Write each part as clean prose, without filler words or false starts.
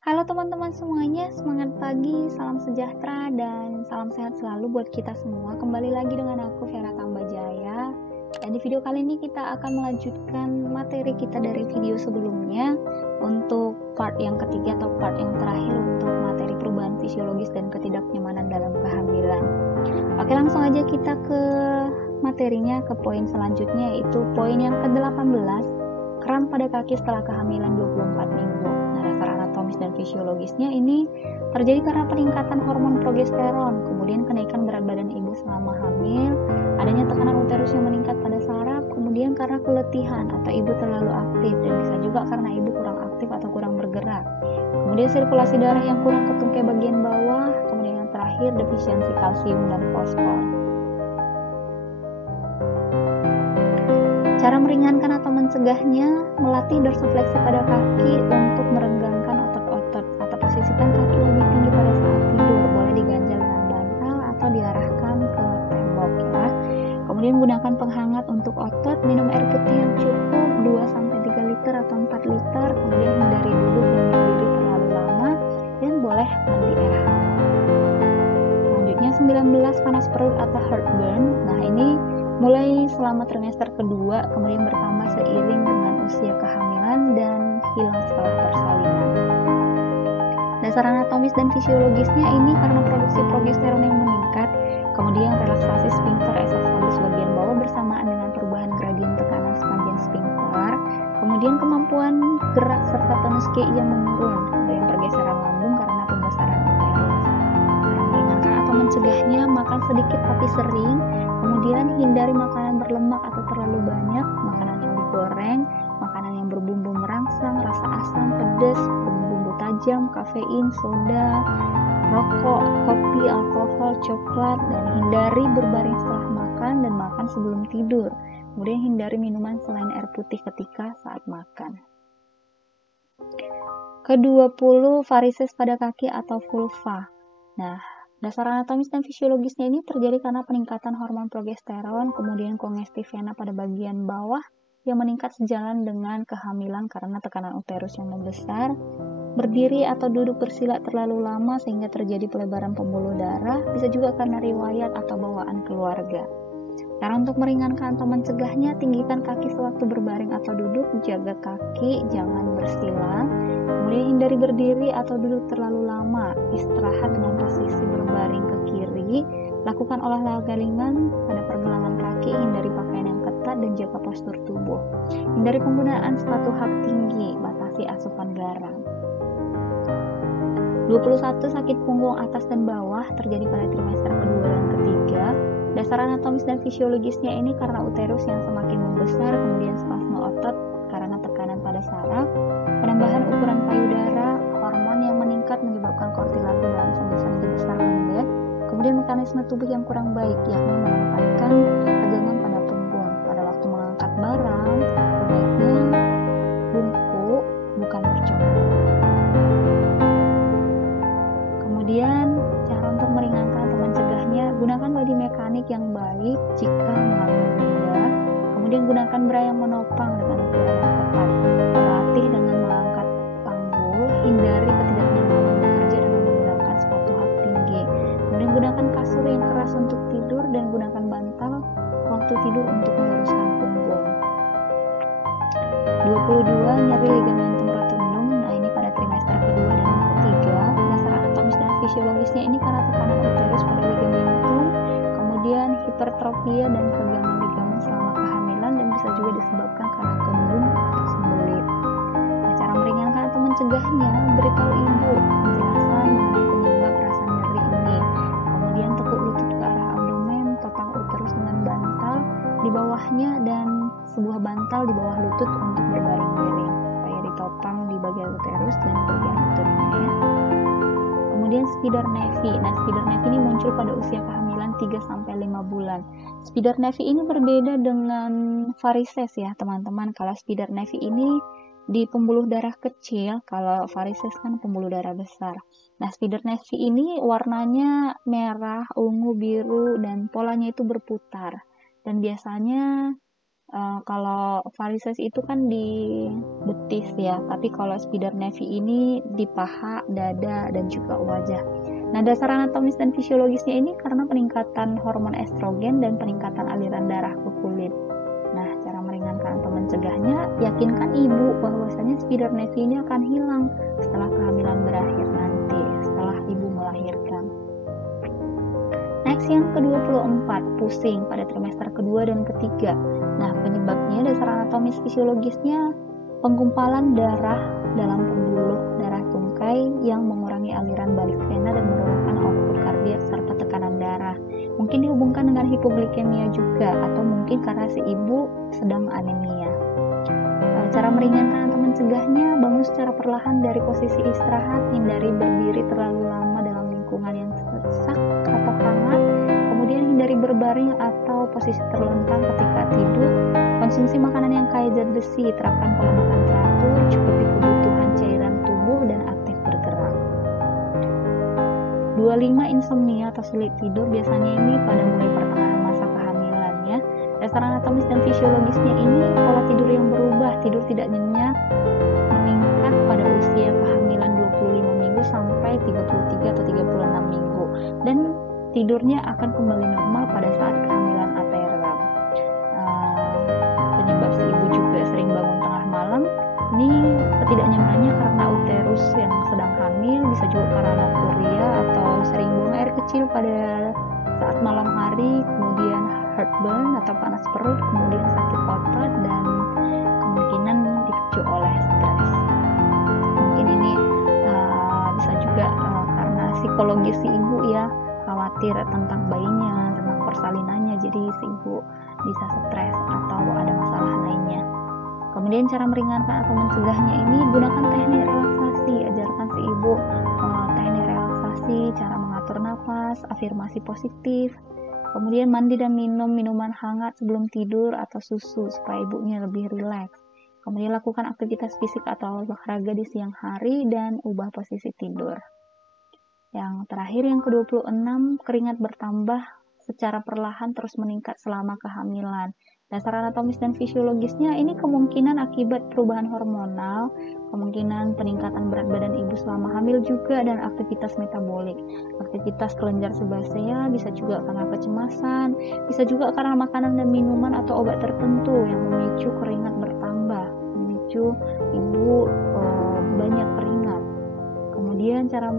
Halo teman-teman semuanya, semangat pagi, salam sejahtera, dan salam sehat selalu buat kita semua. Kembali lagi dengan aku, Vera Tambajaya. Dan di video kali ini kita akan melanjutkan materi kita dari video sebelumnya untuk part yang ketiga atau part yang terakhir untuk materi perubahan fisiologis dan ketidaknyamanan dalam kehamilan. Oke, langsung aja kita ke materinya, ke poin selanjutnya, yaitu poin yang ke-18, kram pada kaki setelah kehamilan 24 minggu. Nah, dasar anatomis dan fisiologisnya ini terjadi karena peningkatan hormon progesteron, kemudian kenaikan berat badan ibu selama hamil, adanya tekanan uterus yang meningkat pada saraf, kemudian karena keletihan atau ibu terlalu aktif, dan bisa juga karena ibu kurang aktif atau kurang bergerak. Kemudian sirkulasi darah yang kurang ke tungkai bagian bawah, kemudian yang terakhir defisiensi kalsium dan fosfor. Cara meringankan atau mencegahnya, melatih dorsifleksi pada kaki untuk merenggangkan otot-otot atau posisikan kaki lebih tinggi pada saat tidur, boleh diganjal dengan bantal atau diarahkan ke tembok ya. Kemudian gunakan penghangat untuk otot, minum air putih yang cukup 2-3 liter atau 4 liter, kemudian hindari duduk dan berdiri terlalu lama, dan boleh mandi air hangat. Selanjutnya 19, panas perut atau heartburn. Nah, ini mulai selama trimester kedua, kemudian bertambah seiring dengan usia kehamilan dan hilang setelah persalinan. Dasar anatomis dan fisiologisnya ini karena produksi progesteron yang meningkat, kemudian relaksasi sphincter esophagus bagian bawah bersamaan dengan perubahan gradien tekanan sepanjang sphincter, kemudian kemampuan gerak serta tonus GI yang menurun, kemudian pergeseran lambung karena pembesaran uterus. Nah, meringankan atau mencegahnya, makan sedikit tapi sering, kemudian hindari makanan berlemak atau terlalu banyak, makanan yang digoreng, makanan yang berbumbu merangsang, rasa asam, pedas, berbumbu tajam, kafein, soda, rokok, kopi, alkohol, coklat, dan hindari berbaring setelah makan dan makan sebelum tidur. Kemudian hindari minuman selain air putih ketika saat makan. Ke-20, varises pada kaki atau vulva. Nah, dasar anatomis dan fisiologisnya ini terjadi karena peningkatan hormon progesteron, kemudian kongestif vena pada bagian bawah yang meningkat sejalan dengan kehamilan karena tekanan uterus yang membesar, berdiri atau duduk bersila terlalu lama sehingga terjadi pelebaran pembuluh darah, bisa juga karena riwayat atau bawaan keluarga. Cara untuk meringankan atau mencegahnya, tinggikan kaki sewaktu berbaring atau duduk, jaga kaki, jangan bersila. Kemudian hindari berdiri atau duduk terlalu lama, istirahat dengan posisi berbaring ke kiri, lakukan olahraga ringan pada pergelangan kaki, hindari pakaian yang ketat dan jaga postur tubuh. Hindari penggunaan sepatu hak tinggi, batasi asupan garam. 21, sakit punggung atas dan bawah terjadi pada trimester kedua dan ketiga. Dasar anatomis dan fisiologisnya ini karena uterus yang semakin membesar, kemudian spasme otot karena tekanan pada saraf, penambahan ukuran payudara, hormon yang meningkat menyebabkan kortilaku dalam sendi-sendi besar lembut, kemudian mekanisme tubuh yang kurang baik, yakni menempatkan tegangan pada punggung. Pada waktu mengangkat barang, sebaiknya bungkuk, bukan bercongkak. Kemudian cara untuk meringankan atau mencegahnya, gunakan body mekanik yang baik jika mengandung bunda, kemudian gunakan bra yang menopang dengan ukuran yang tepat, berlatih dengan mengangkat panggul, hindari ketidaknyamanan bekerja dengan menggunakan sepatu hak tinggi, kemudian gunakan kasur yang keras untuk tidur dan gunakan bantal waktu tidur untuk meluruskan punggung. 22, nyeri ligamentum rotundum. Nah, ini pada trimester kedua dan ketiga. Dasar anatomis dan fisiologisnya ini karena tekanan uterus pada ligamentum, kemudian hipertrofia dan kegangan ligamen selama kehamilan, dan bisa juga disebabkan karena kembung atau sembelit. Nah, cara meringankan atau mencegahnya, beritahu ibu penjelasan mengenai penyebab rasa nyeri ini. Kemudian tekuk lutut ke arah abdomen, topang uterus dengan bantal di bawahnya dan sebuah bantal di bawah lutut untuk berbaring miring supaya ditopang di bagian uterus dan bagian lututnya ya. Kemudian spider nevi. Nah, spider nevi ini muncul pada usia kehamilan 3-5 bulan. Spider nevi ini berbeda dengan varises ya, teman-teman. Kalau spider nevi ini di pembuluh darah kecil, kalau varises kan pembuluh darah besar. Nah, spider nevi ini warnanya merah, ungu, biru, dan polanya itu berputar. Dan biasanya Kalau varises itu kan di betis ya, tapi kalau spider navy ini di paha, dada, dan juga wajah. Nah, dasar anatomis dan fisiologisnya ini karena peningkatan hormon estrogen dan peningkatan aliran darah ke kulit. Nah, cara meringankan atau mencegahnya, yakinkan ibu bahwasanya spider navy ini akan hilang setelah kehamilan berakhir nanti, setelah ibu melahirkan. Next, yang ke-24, pusing pada trimester kedua dan ketiga. Nah, penyebabnya dasar anatomis fisiologisnya penggumpalan darah dalam pembuluh darah tungkai yang mengurangi aliran balik vena dan menurunkan output kardiak serta tekanan darah. Mungkin dihubungkan dengan hipoglikemia juga, atau mungkin karena si ibu sedang anemia. Cara meringankan atau mencegahnya, bangun secara perlahan dari posisi istirahat, hindari berdiri terlalu lama dalam lingkungan yang sesak atau hangat, kemudian hindari berbaring atau posisi terlentang ketika tidur, konsumsi makanan yang kaya zat besi, terapkan pola makan teratur, cukupi kebutuhan cairan tubuh, dan aktif bergerak. 25, insomnia atau sulit tidur, biasanya ini pada mulai pertengahan masa kehamilannya. Dasar anatomis dan fisiologisnya ini pola tidur yang berubah, tidur tidak nyenyak meningkat pada usia kehamilan 25 minggu sampai 33 atau 36 minggu, dan tidurnya akan kembali normal pada saat kehamilan aterram. Penyebab si ibu juga sering bangun tengah malam, ini ketidaknyamanannya karena uterus yang sedang hamil, bisa juga karena nokturia atau sering buang air kecil pada saat malam hari, kemudian heartburn atau panas perut, kemudian sakit otot, dan kemungkinan dipicu oleh stres. Mungkin ini bisa juga karena psikologis si ibu ya, khawatir tentang bayinya, tentang persalinannya, jadi si ibu bisa stres atau ada masalah lainnya. Kemudian cara meringankan atau mencegahnya ini, gunakan teknik relaksasi, ajarkan si ibu teknik relaksasi, cara mengatur nafas, afirmasi positif, kemudian mandi dan minum minuman hangat sebelum tidur atau susu supaya ibunya lebih rileks. Kemudian lakukan aktivitas fisik atau olahraga di siang hari dan ubah posisi tidur. Yang terakhir, yang ke-26, keringat bertambah secara perlahan terus meningkat selama kehamilan. Dasar anatomis dan fisiologisnya ini kemungkinan akibat perubahan hormonal, kemungkinan peningkatan berat badan ibu selama hamil juga, dan aktivitas metabolik. Aktivitas kelenjar sebasea bisa juga karena kecemasan, bisa juga karena makanan dan minuman atau obat tertentu yang memicu keringat bertambah, memicu ibu banyak keringat. Kemudian cara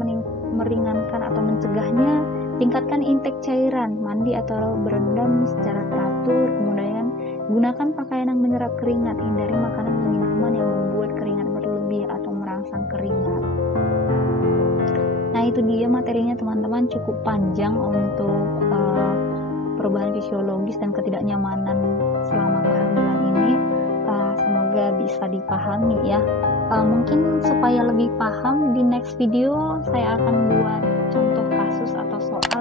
meringankan atau mencegahnya, tingkatkan intake cairan, mandi atau berendam secara teratur, kemudian gunakan pakaian yang menyerap keringat, hindari makanan dan minuman yang membuat keringat berlebih atau merangsang keringat. Nah, itu dia materinya teman-teman, cukup panjang untuk perubahan fisiologis dan ketidaknyamanan selama kehamilan ini. Semoga bisa dipahami ya. Mungkin supaya lebih paham, di next video saya akan buat contoh kasus atau soal